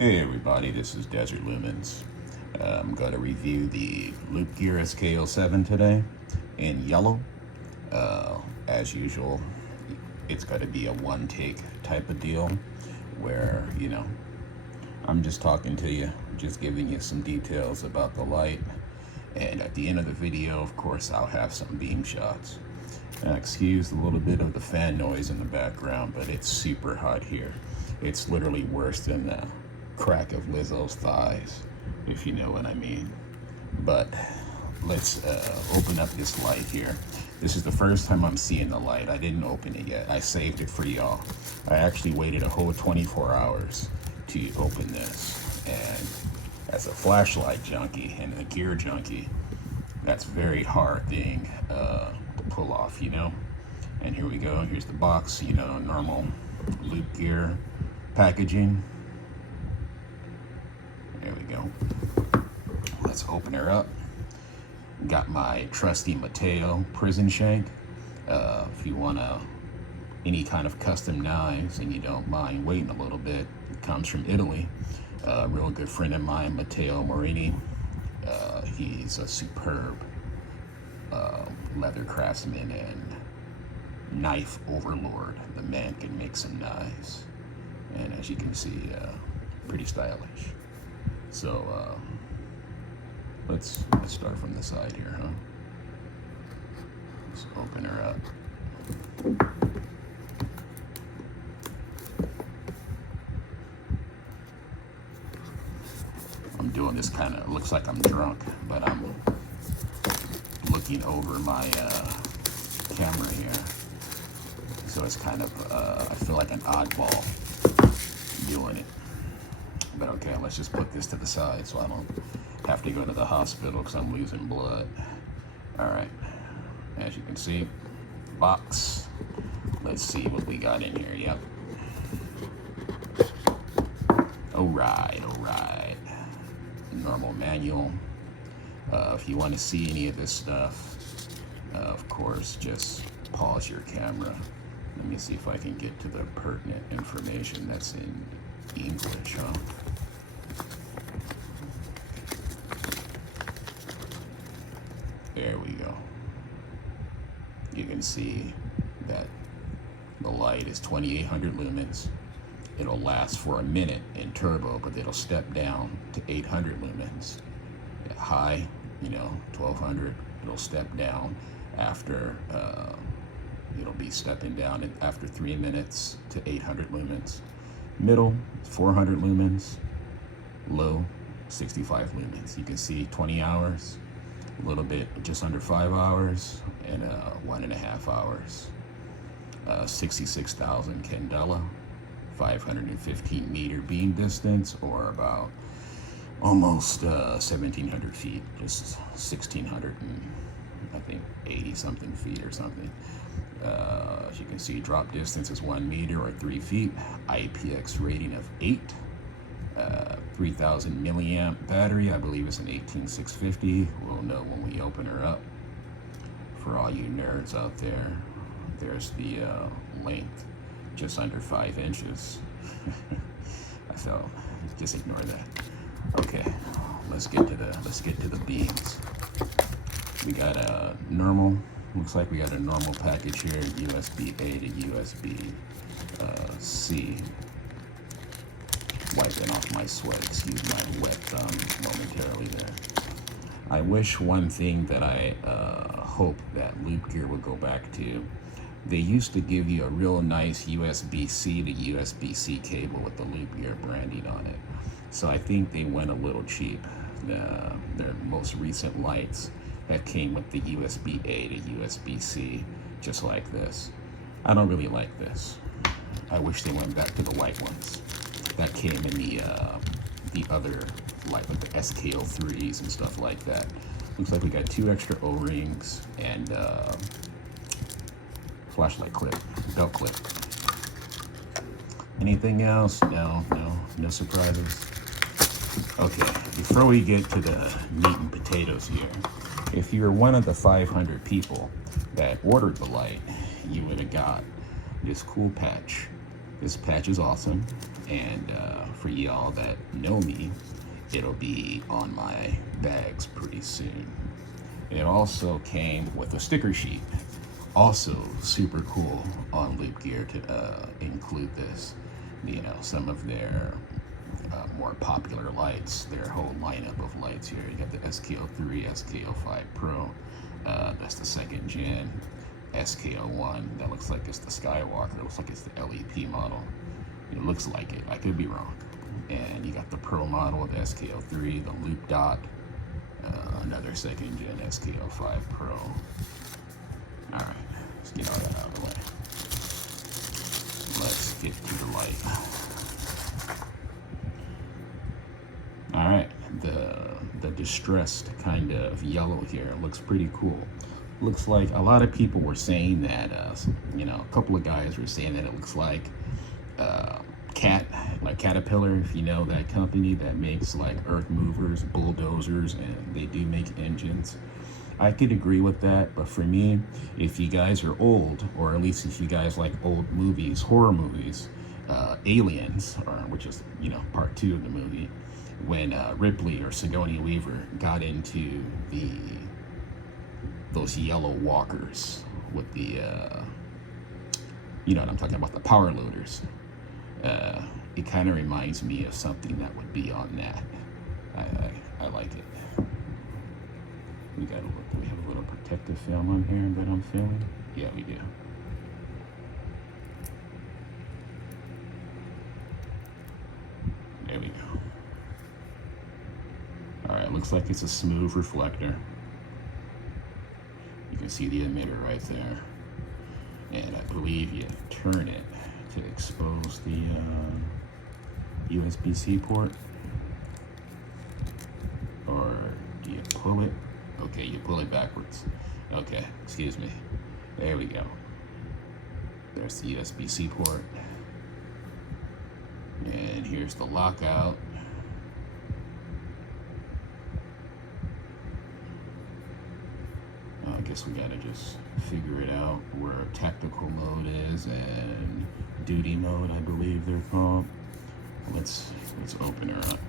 Hey everybody, this is Desert Lumens. I'm going to review the Loop Gear SK07 today in yellow. As usual, it's going to be a one-take type of deal where, I'm just talking to you, just giving you some details about the light. And at the end of the video, of course, I'll have some beam shots. Excuse a little bit of the fan noise in the background, but it's super hot here. It's literally worse than the crack of Lizzo's thighs, if you know what I mean. But let's open up this light here. This is the first time I'm seeing the light. I didn't open it yet. I saved it for y'all. I actually waited a whole 24 hours to open this. And as a flashlight junkie and a gear junkie, that's a very hard thing to pull off, And here we go. Here's the box, normal Loop Gear packaging. There we go. Let's open her up. Got my trusty Mateo prison shank. If you want any kind of custom knives and you don't mind waiting a little bit, it comes from Italy. A real good friend of mine, Matteo Morini. He's a superb leather craftsman and knife overlord. The man can make some knives, and as you can see, pretty stylish. So let's start from the side here, huh? Let's open her up. I'm doing this kind of, looks like I'm drunk, but I'm looking over my camera here. So it's kind of, I feel like an oddball doing it. But okay, let's just put this to the side so I don't have to go to the hospital because I'm losing blood. All right, as you can see, box. Let's see what we got in here. Yep. All right. Normal manual. If you want to see any of this stuff, of course, just pause your camera. Let me see if I can get to the pertinent information that's in English, huh? There we go. You can see that the light is 2800 lumens. It'll last for a minute in turbo, but it'll step down to 800 lumens. At high, 1200, it'll step down after, it'll be stepping down after 3 minutes to 800 lumens. Middle, 400 lumens. Low, 65 lumens. You can see 20 hours, a little bit, just under 5 hours, and 1.5 hours. 66,000 candela, 515 meter beam distance, or about almost 1,700 feet, just 1,600 and I think 80 something feet or something. As you can see, drop distance is 1 meter or 3 feet. IPX rating of 8. 3,000 milliamp battery. I believe it's an 18650. We'll know when we open her up. For all you nerds out there, there's the length, just under 5 inches. I felt, just ignore that. Okay, let's get to the beams. We got a normal. Looks like we got a normal package here, USB-A to USB-C. Wiping off my sweat, excuse my wet thumb momentarily there. I wish one thing that I hope that Loop Gear would go back to. They used to give you a real nice USB-C to USB-C cable with the Loop Gear branding on it. So I think they went a little cheap. Their most recent lights that came with the USB-A to USB-C, just like this. I don't really like this. I wish they went back to the white ones that came in the other, like with the SK03s and stuff like that. Looks like we got 2 extra O-rings and flashlight clip, belt clip. Anything else? No surprises. Okay, before we get to the meat and potatoes here, if you're one of the 500 people that ordered the light, you would have got this cool patch. This patch is awesome. And for y'all that know me, it'll be on my bags pretty soon. It also came with a sticker sheet. Also super cool on Loop Gear to include this. You know, some of their more popular lights, their whole lineup of lights here. You got the SK03, SK05 Pro, that's the 2nd gen. SK01, that looks like it's the Skywalker, it looks like it's the LEP model. It looks like it, I could be wrong. And you got the Pro model, the SK03, the Loop Dot, another 2nd gen SK05 Pro. All right, let's get all that out of the way. Let's get to the light. All right, the distressed kind of yellow here looks pretty cool. Looks like a lot of people were saying that, you know, a couple of guys were saying that it looks like Caterpillar, if you know that company that makes like earth movers, bulldozers, and they do make engines. I could agree with that, but for me, if you guys are old, or at least if you guys like old movies, horror movies, Aliens, which is, you know, part 2 of the movie, when Ripley or Sigourney Weaver got into those yellow walkers with the, you know what I'm talking about, the power loaders. It kind of reminds me of something that would be on that. I like it. We got do we have a little protective film on here that I'm filming? Yeah, we do. There we go. All right, looks like it's a smooth reflector. You can see the emitter right there. And I believe you turn it to expose the USB-C port. Or do you pull it? Okay, you pull it backwards. Okay, excuse me. There we go. There's the USB-C port. And here's the lockout. I guess we gotta just figure it out where tactical mode is and duty mode, I believe they're called. Let's open her up.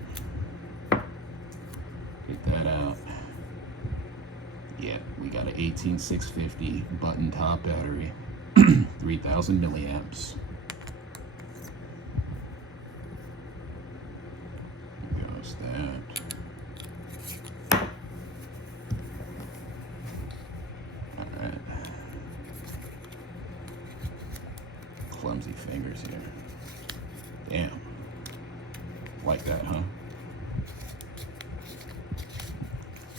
Get that out. Yeah, we got an 18650 button top battery, 3000 milliamps. Goes that. Alright. Clumsy fingers here. Damn. Like that, huh?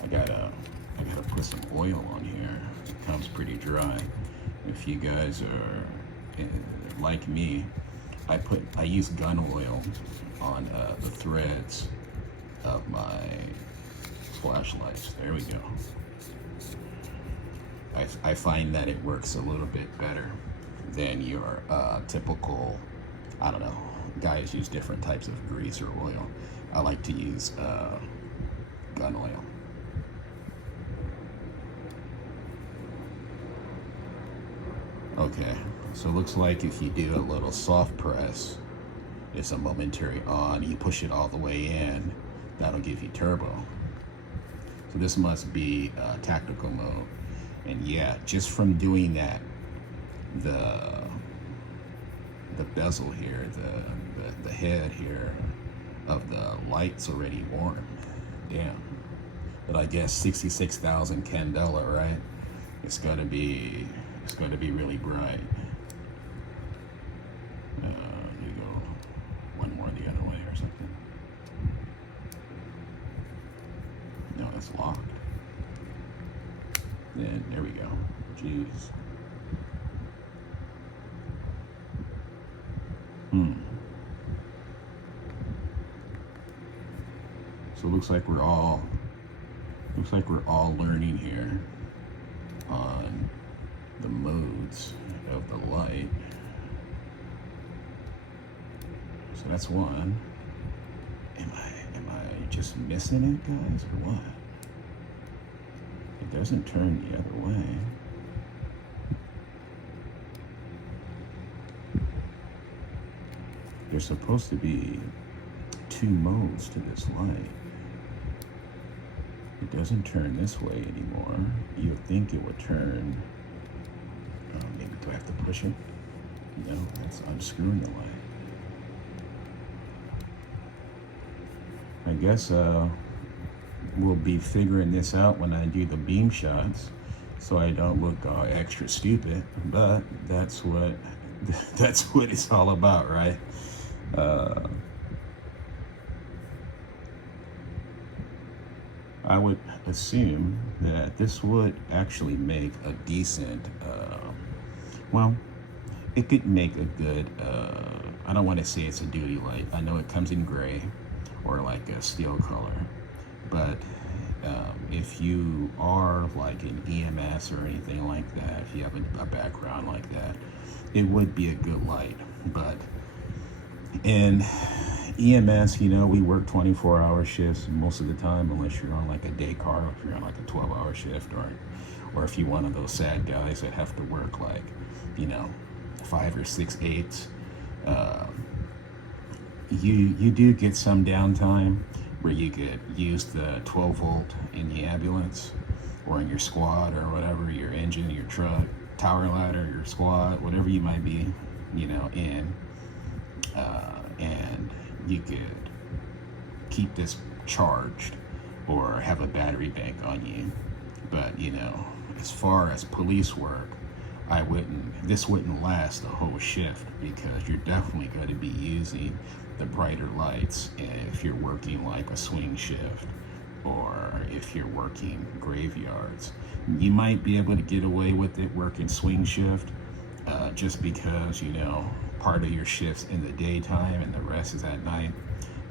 I gotta put some oil on here. It comes pretty dry. If you guys are like me, I use gun oil on the threads of my flashlights. There we go. I find that it works a little bit better than your typical, I don't know, guys use different types of grease or oil. I like to use gun oil. Okay, so it looks like if you do a little soft press, it's a momentary on, you push it all the way in, that'll give you turbo. So this must be tactical mode. And yeah, just from doing that, the bezel here, the head here of the light's already warm. Damn. But I guess 66,000 candela, right? It's gonna be really bright. You go one more the other way or something. No, it's locked. Then there we go. Jeez. So it looks like we're all learning here on the modes of the light. So that's one. Am I just missing it, guys, or what? It doesn't turn the other way. there's supposed to be 2 modes to this light. It doesn't turn this way anymore. You would think it would turn, maybe do I have to push it? No, that's unscrewing the light. I guess we'll be figuring this out when I do the beam shots, so I don't look extra stupid, but that's what it's all about, right? I would assume that this would actually make a decent, well, it could make a good, I don't want to say it's a duty light. I know it comes in gray or like a steel color, but if you are like an EMS or anything like that, if you have a background like that, it would be a good light. But in EMS, you know, we work 24-hour shifts most of the time, unless you're on like a day car, if you're on like a 12-hour shift, or if you're one of those sad guys that have to work like, you know, 5 or 6 8s. You do get some downtime where you could use the 12 volt in the ambulance or in your squad or whatever, your engine, your truck, tower ladder, your squad, whatever you might be, you know, in, and you could keep this charged or have a battery bank on you. But, you know, as far as police work, this wouldn't last the whole shift, because you're definitely going to be using the brighter lights if you're working like a swing shift, or if you're working graveyards. You might be able to get away with it working swing shift, just because, you know, part of your shift's in the daytime and the rest is at night.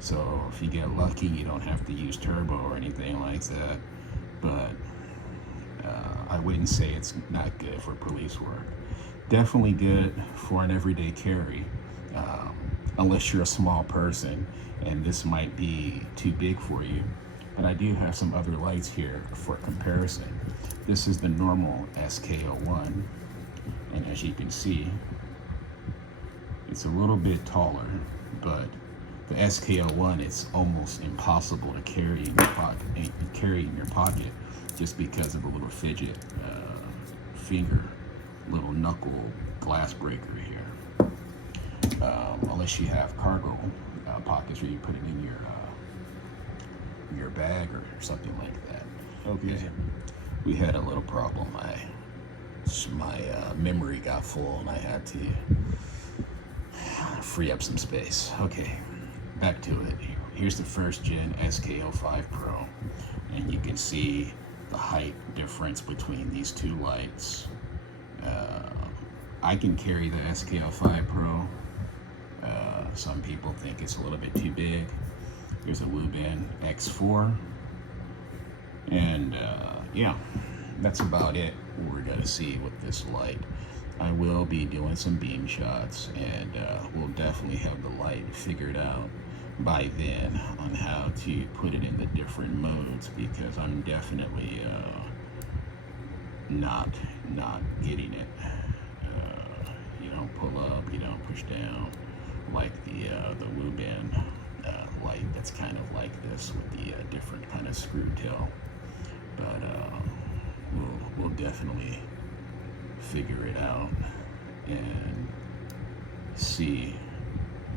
So if you get lucky, you don't have to use turbo or anything like that. But I wouldn't say it's not good for police work. Definitely good for an everyday carry, unless you're a small person and this might be too big for you. But I do have some other lights here for comparison. This is the normal SK01, and as you can see, it's a little bit taller, but the SK01, it's almost impossible to carry in your pocket, just because of the little fidget finger, little knuckle glass breaker here. Unless you have cargo pockets where you put it in your bag or something like that. Okay, we had a little problem. My memory got full and I had to free up some space. Okay, back to it. Here's the first gen SK05 Pro, and you can see the height difference between these two lights. I can carry the SK05 Pro. Some people think it's a little bit too big. There's a Loop Gear X4, and yeah, that's about it we're gonna see with this light. I will be doing some beam shots, and we'll definitely have the light figured out by then on how to put it in the different modes, because I'm definitely not getting it. You don't pull up, you don't push down like the Loop Gear light that's kind of like this with the different kind of screw tail. But we'll definitely figure it out and see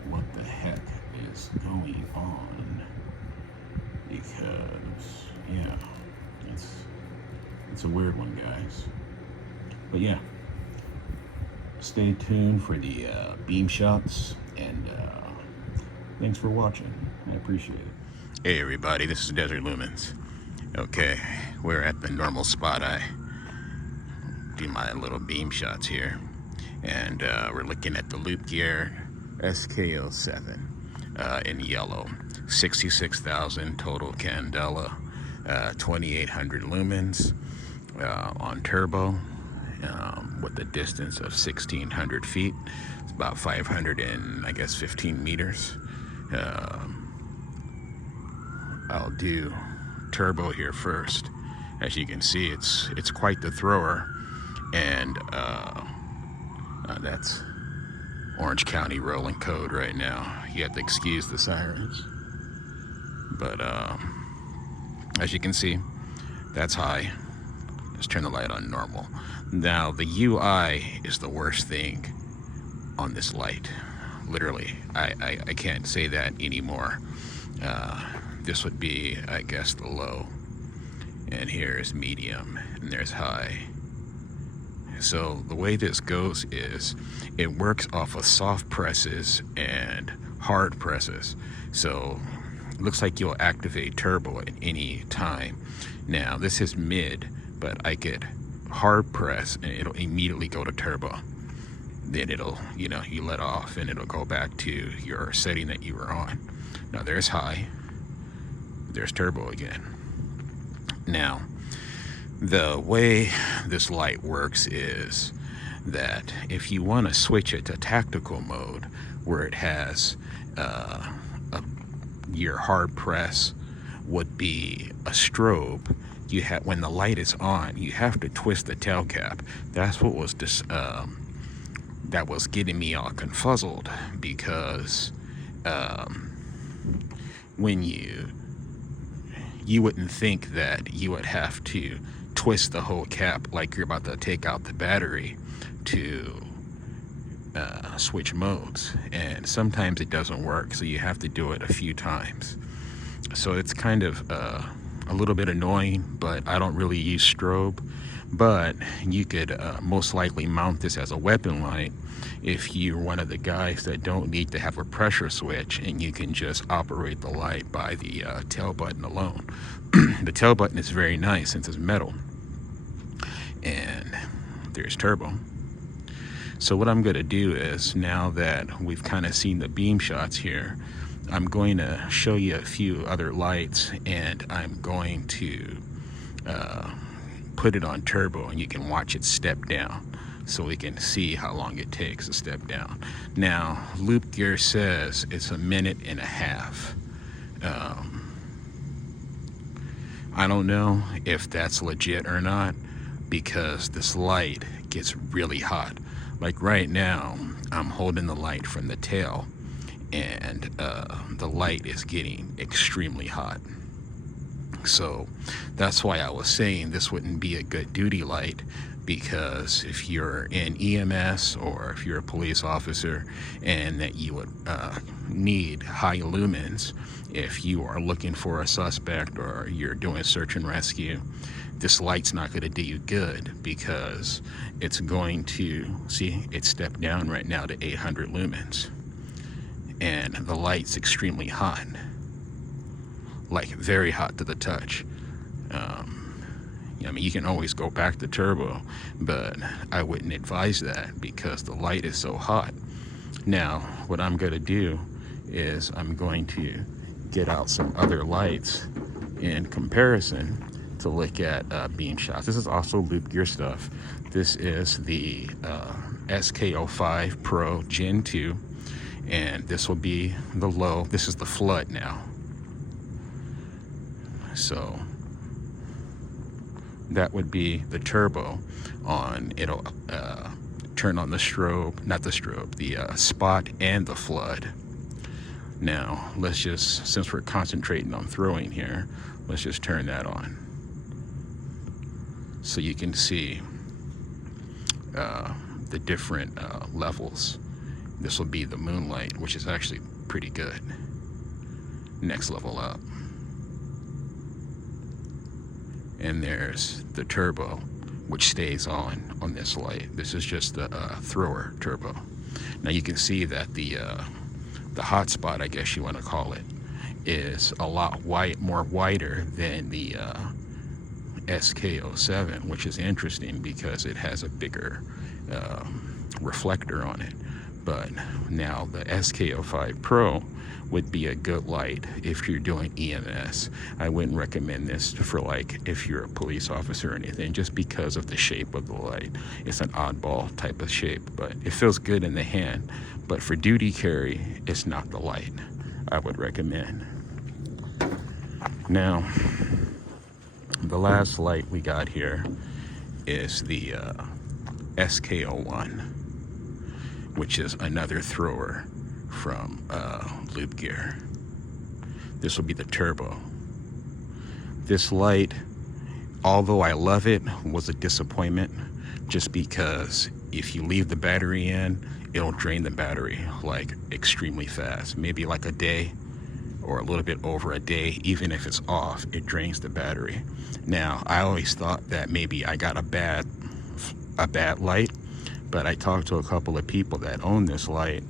what the heck is going on, because yeah, it's a weird one, guys. But yeah, stay tuned for the beam shots, and thanks for watching. I appreciate it. Hey everybody, this is Desert Lumens. Okay, we're at the normal spot. I do my little beam shots here, and we're looking at the Loop Gear SK07 in yellow, 66,000 total candela, 2,800 lumens on turbo, with a distance of 1,600 feet. It's about 515 meters. I'll do turbo here first. As you can see, it's quite the thrower, and that's Orange County rolling code right now. You have to excuse the sirens. But as you can see, that's high. Let's turn the light on normal. Now the UI is the worst thing on this light. Literally, I can't say that anymore. This would be, I guess, the low. And here's medium, and there's high. So the way this goes is it works off of soft presses and hard presses. So it looks like you'll activate turbo at any time. Now this is mid, but I could hard press and it'll immediately go to turbo. Then it'll, you let off and it'll go back to your setting that you were on. Now there's high, there's turbo again. Now, the way this light works is that if you want to switch it to tactical mode, where it has your hard press would be a strobe, when the light is on, you have to twist the tail cap. That's what was that was getting me all confuzzled, because when you wouldn't think that you would have to twist the whole cap like you're about to take out the battery to switch modes, and sometimes it doesn't work, so you have to do it a few times. So it's kind of a little bit annoying, but I don't really use strobe. But you could most likely mount this as a weapon light if you're one of the guys that don't need to have a pressure switch, and you can just operate the light by the tail button alone. The tail button is very nice since it's metal. And there's turbo. So what I'm going to do is, now that we've kind of seen the beam shots here, I'm going to show you a few other lights, and I'm going to put it on turbo, and you can watch it step down so we can see how long it takes to step down. Now, Loop Gear says it's 1.5 minutes. I don't know if that's legit or not, because this light gets really hot. Like right now, I'm holding the light from the tail, and the light is getting extremely hot. So that's why I was saying this wouldn't be a good duty light, because if you're in EMS or if you're a police officer and that you would need high lumens, if you are looking for a suspect or you're doing search and rescue, this light's not going to do you good, because it's going to, see, it stepped down right now to 800 lumens. And the light's extremely hot, like very hot to the touch. I mean, you can always go back to turbo, but I wouldn't advise that because the light is so hot. Now, what I'm going to do is I'm going to get out some other lights in comparison to look at beam shots. This is also Loop Gear stuff. This is the SK07 Pro Gen 2, and this will be the low. This is the flood now. So that would be the turbo on. It'll turn on the strobe, not the strobe, the spot and the flood. Now let's just, since we're concentrating on throwing here, let's just turn that on so you can see the different levels. This will be the moonlight, which is actually pretty good. Next level up. And there's the turbo, which stays on this light. This is just the thrower turbo. Now you can see that the hot spot, I guess you want to call it, is a lot more wider than the SK07, which is interesting because it has a bigger reflector on it. But now the SK05 Pro would be a good light if you're doing EMS. I wouldn't recommend this for, like, if you're a police officer or anything, just because of the shape of the light. It's an oddball type of shape, but it feels good in the hand. But for duty carry, it's not the light I would recommend. Now, the last light we got here is the SK01. which is another thrower from Loop Gear. This will be the turbo. This light, although I love it, was a disappointment just because if you leave the battery in, it'll drain the battery like extremely fast, maybe like a day or a little bit over a day. Even if it's off, it drains the battery. Now, I always thought that maybe I got a bad light, but I talked to a couple of people that own this light,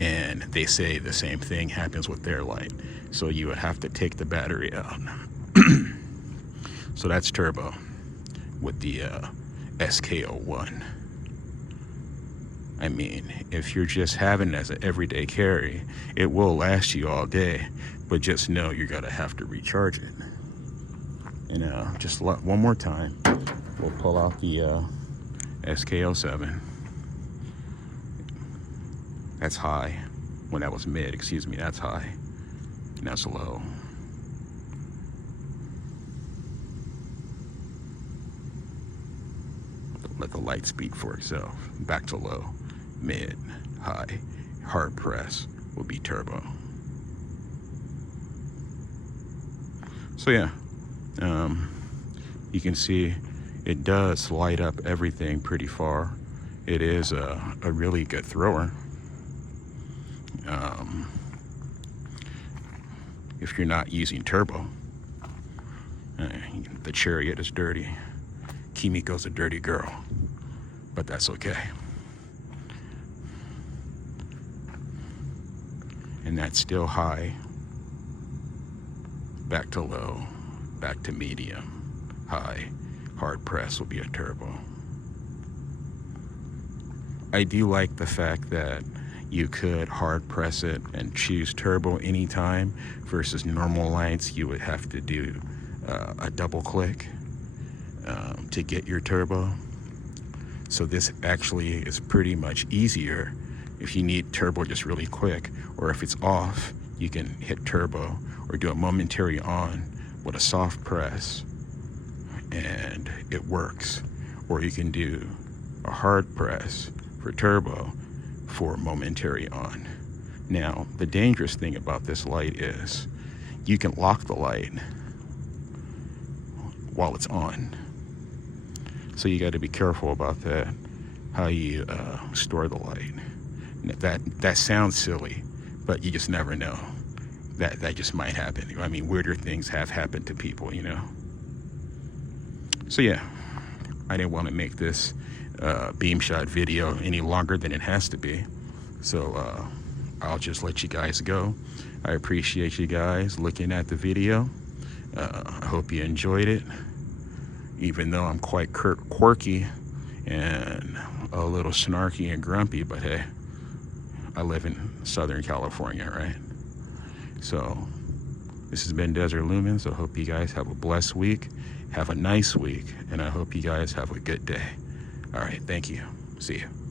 and they say the same thing happens with their light. So you would have to take the battery out. So that's turbo with the SK01. I mean, if you're just having it as an everyday carry, it will last you all day, but just know you're gonna have to recharge it. And just one more time, we'll pull out the SK07. That's high. When that was mid, excuse me, that's high. And that's low. Let the light speak for itself. Back to low, mid, high. Hard press will be turbo. So yeah, you can see it does light up everything pretty far. It is a really good thrower. If you're not using turbo, the Chariot is dirty. Kimiko's a dirty girl, but that's okay. And that's still high, back to low, back to medium, high. Hard press will be a turbo. I do like the fact that you could hard press it and choose turbo anytime versus normal lights. You would have to do a double click to get your turbo. So this actually is pretty much easier if you need turbo just really quick, or if it's off, you can hit turbo or do a momentary on with a soft press and it works. Or you can do a hard press for turbo for momentary on. Now, the dangerous thing about this light is you can lock the light while it's on. So you got to be careful about that, how you store the light. That sounds silly, but you just never know. That just might happen. I mean, weirder things have happened to people, you know. So yeah, I didn't want to make this beam shot video any longer than it has to be. So I'll just let you guys go. I appreciate you guys looking at the video. I hope you enjoyed it. Even though I'm quite quirky and a little snarky and grumpy, but hey, I live in Southern California, right? So this has been Desert Lumens. I hope you guys have a blessed week. Have a nice week, and I hope you guys have a good day. All right, thank you. See you.